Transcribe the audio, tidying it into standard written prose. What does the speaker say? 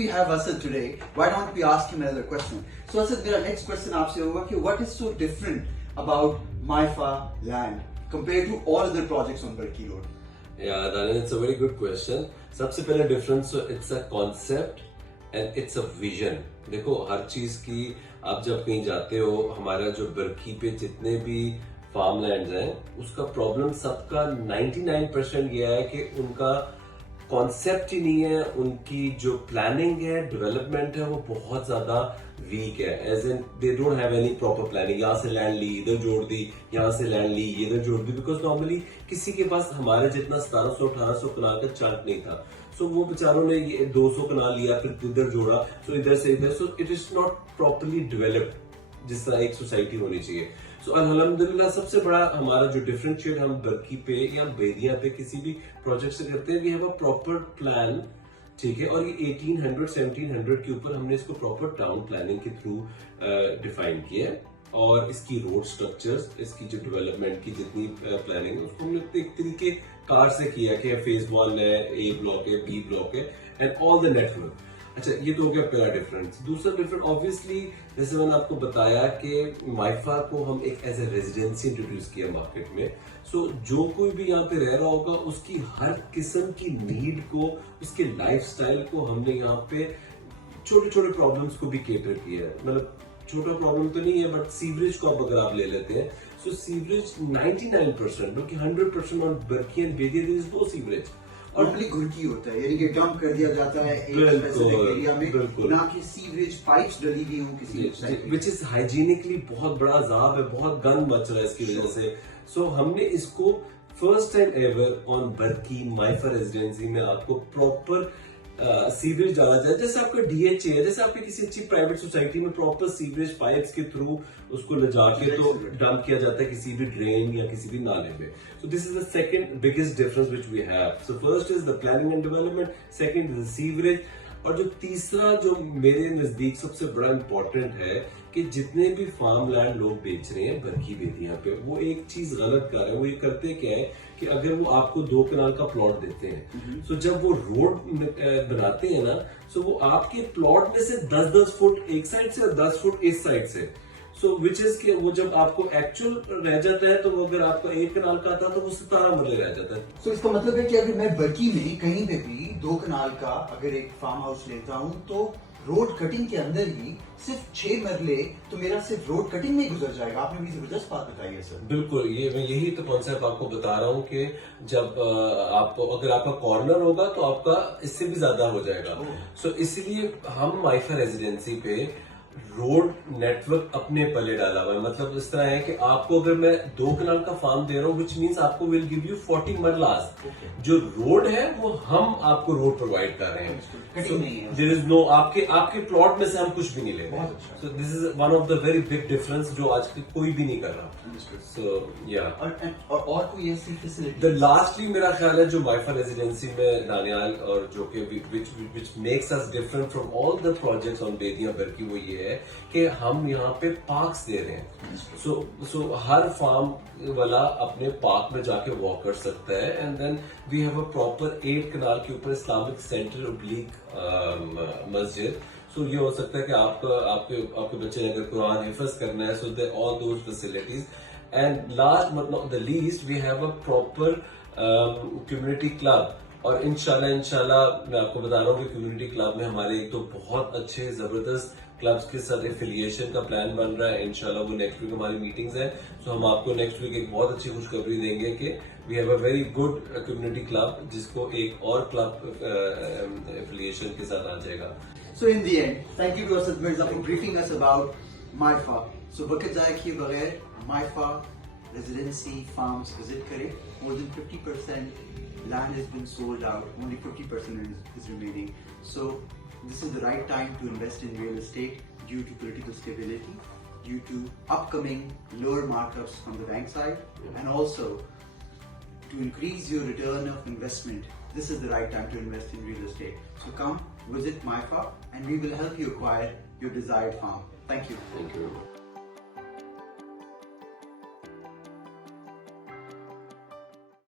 we have Asad today, why don't we ask him another question? So Asad, मेरा next question आपसे होगा कि what is so different about MIFA land compared to all other projects on Barki Road? Yeah, Daniel, it's a very good question. सबसे पहले difference, so it's a concept and it's a vision. देखो हर चीज की आप जब कहीं जाते हो, हमारा जो बरकी पे जितने भी फार्म लैंड हैं, उसका प्रॉब्लम सबका 99% ये है कि उनका कॉन्सेप्ट ही नहीं है, उनकी जो प्लानिंग है, डेवलपमेंट है, वो बहुत ज्यादा वीक है. As in they don't have any proper planning. यहाँ से लैंड ली, इधर जोड़ दी, यहाँ से लैंड ली, इधर जोड़ दी. बिकॉज नॉर्मली किसी के पास हमारे जितना 1700-1800 कनाल का चार्ट नहीं था. सो वो बेचारों ने ये 200 कनाल लिया, फिर इधर जोड़ा, सो इधर से इधर. So it is not properly developed जिस तरह एक सोसाइटी होनी चाहिए. सो अल्हम्दुलिल्लाह सबसे बड़ा हमारा जो डिफरेंशिएट हम बरकी पे या बेदिया पे किसी भी प्रोजेक्ट से करते हैं, we have a proper plan. ठीक है, और ये 1800-1700 के ऊपर हमने इसको प्रॉपर टाउन प्लानिंग के थ्रू डिफाइन किया है. और इसकी रोड स्ट्रक्चर्स, इसकी जो डेवलपमेंट की जितनी प्लानिंग है, उसको हमने एक तरीके कार से किया कि फेज 1 है, ए ब्लॉक है, बी ब्लॉक है, एंड ऑल द नेटवर्क. अच्छा, ये तो हो गया पहला डिफरेंस. दूसरा डिफरेंस ऑब्वियसली जैसे मैंने आपको बताया कि माइफा को हम एक एज ए रेजिडेंसी इंट्रोड्यूस किया मार्केट में. सो जो कोई भी यहाँ पे रह रहा होगा, उसकी हर किस्म की नीड को, उसके लाइफस्टाइल को हमने यहाँ पे छोटे छोटे प्रॉब्लम्स को भी केटर किया है. मतलब छोटा प्रॉब्लम तो नहीं है, बट सीवरेज को अब अगर आप ले लेते हैं, सो सीवरेज 99% बल्कि 100% on Barki and Bedian there is no sewerage. और नॉर्मली घुड़की होता है, यानी कि डंप कर दिया जाता है एक स्पेसिफिक एरिया में, ना कि सीवरेज पाइप्स डली हुई हों किसी, विच इज हाइजीनिकली बहुत बड़ा अजाब है, बहुत गंद मच रहा है इसकी वजह से. सो हमने इसको first time ever on Barki माइफा रेजिडेंसी में आपको प्रॉपर सीवरेज डाला जाए, जैसे आपका डीएचए है, जैसे आपके किसी अच्छी प्राइवेट सोसाइटी में प्रॉपर सीवरेज पाइप्स के थ्रू उसको ले जाके तो डंप किया जाता है किसी भी ड्रेन या किसी भी नाले में. So this is the second biggest difference which we have. So first is the planning and development, second is the sewerage, और जो तीसरा जो मेरे नजदीक सबसे बड़ा इंपॉर्टेंट है कि जितने भी फार्म लैंड लोग बेच रहे हैं बरकी बेदिया पे, वो एक चीज गलत कर रहे हैं. वो ये करते क्या है कि अगर वो आपको 2 कनाल का प्लॉट देते हैं, सो जब वो रोड बनाते हैं ना, सो वो आपके प्लॉट में से 10-10 फुट एक साइड से और 10 फुट इस साइड से. सो विच इज कि वो जब आपको एक्चुअल रह जाता है, तो वो अगर आपका 1 कनाल का आता है तो वो 17 मरले रह जाता है. सो इसका मतलब है कि अगर मैं बरकी में कहीं पे भी 2 कनाल का अगर एक फार्म हाउस लेता हूँ, तो रोड कटिंग के अंदर ही सिर्फ 6 मरले तो मेरा सिर्फ रोड कटिंग में ही गुजर जाएगा. आपने भी जबरदस्त बात बताई है सर. बिल्कुल, ये मैं यही तो कॉन्सेप्ट आपको बता रहा हूँ कि जब आप अगर आपका कॉर्नर होगा तो आपका इससे भी ज्यादा हो जाएगा. सो इसलिए हम माइफा रेजिडेंसी पे रोड नेटवर्क अपने पले डाला हुआ है. मतलब इस तरह है कि आपको अगर मैं 2 कनाल का फार्म दे रहा हूँ, विच मीन्स आपको विल गिव यू 40 मरलास. जो रोड है वो हम आपको रोड प्रोवाइड कर रहे हैं. देयर इज नो आपके प्लॉट में से हम कुछ भी नहीं ले रहे. सो this is one of the very big difference जो आज कोई भी नहीं कर रहा. सो या और कोई ऐसी फैसिलिटी. द लास्टली मेरा ख्याल है जो माइफा रेजिडेंसी में दानियाल, और जो कि which makes us different from all the projects on Bedian Barki, वो ये है कि हम यहाँ पे पार्क्स दे रहे हैं. सो हर फार्म वाला अपने पार्क में जाके वॉक कर सकता है. And then we have a proper 8 canal के ऊपर इस्लामिक सेंटर ओब्लिक मस्जिद. सो ये हो सकता है कि आपके बच्चे ने अगर कुरान हिफ्ज करना है, so they all those facilities. And last but not the least, we have a proper community club. और इंशाल्लाह मैं आपको बता रहा हूँ कि कम्युनिटी क्लब में हमारे एक तो बहुत अच्छे जबरदस्त क्लब्स के साथ एफिलिएशन का प्लान बन रहा है. इंशाल्लाह वो नेक्स्ट वीक हमारी मीटिंग्स है. सो हम आपको नेक्स्ट वीक एक बहुत अच्छी खुशखबरी देंगे कि we have a very good community club, जिसको एक और क्लब एफिलिएशन के साथ आ जाएगा. So in the end, thank you to Asad Mirza for briefing us about MIFA. So वक्त ज़ाया किए बगैर MIFA residency farms visit करें. More than 50% land has been sold out. Only 50% is remaining. So this is the right time to invest in real estate due to political stability, due to upcoming lower markups from the bank side, and also to increase your return of investment. This is the right time to invest in real estate. So come visit MIFA and we will help you acquire your desired farm. Thank you. Thank you.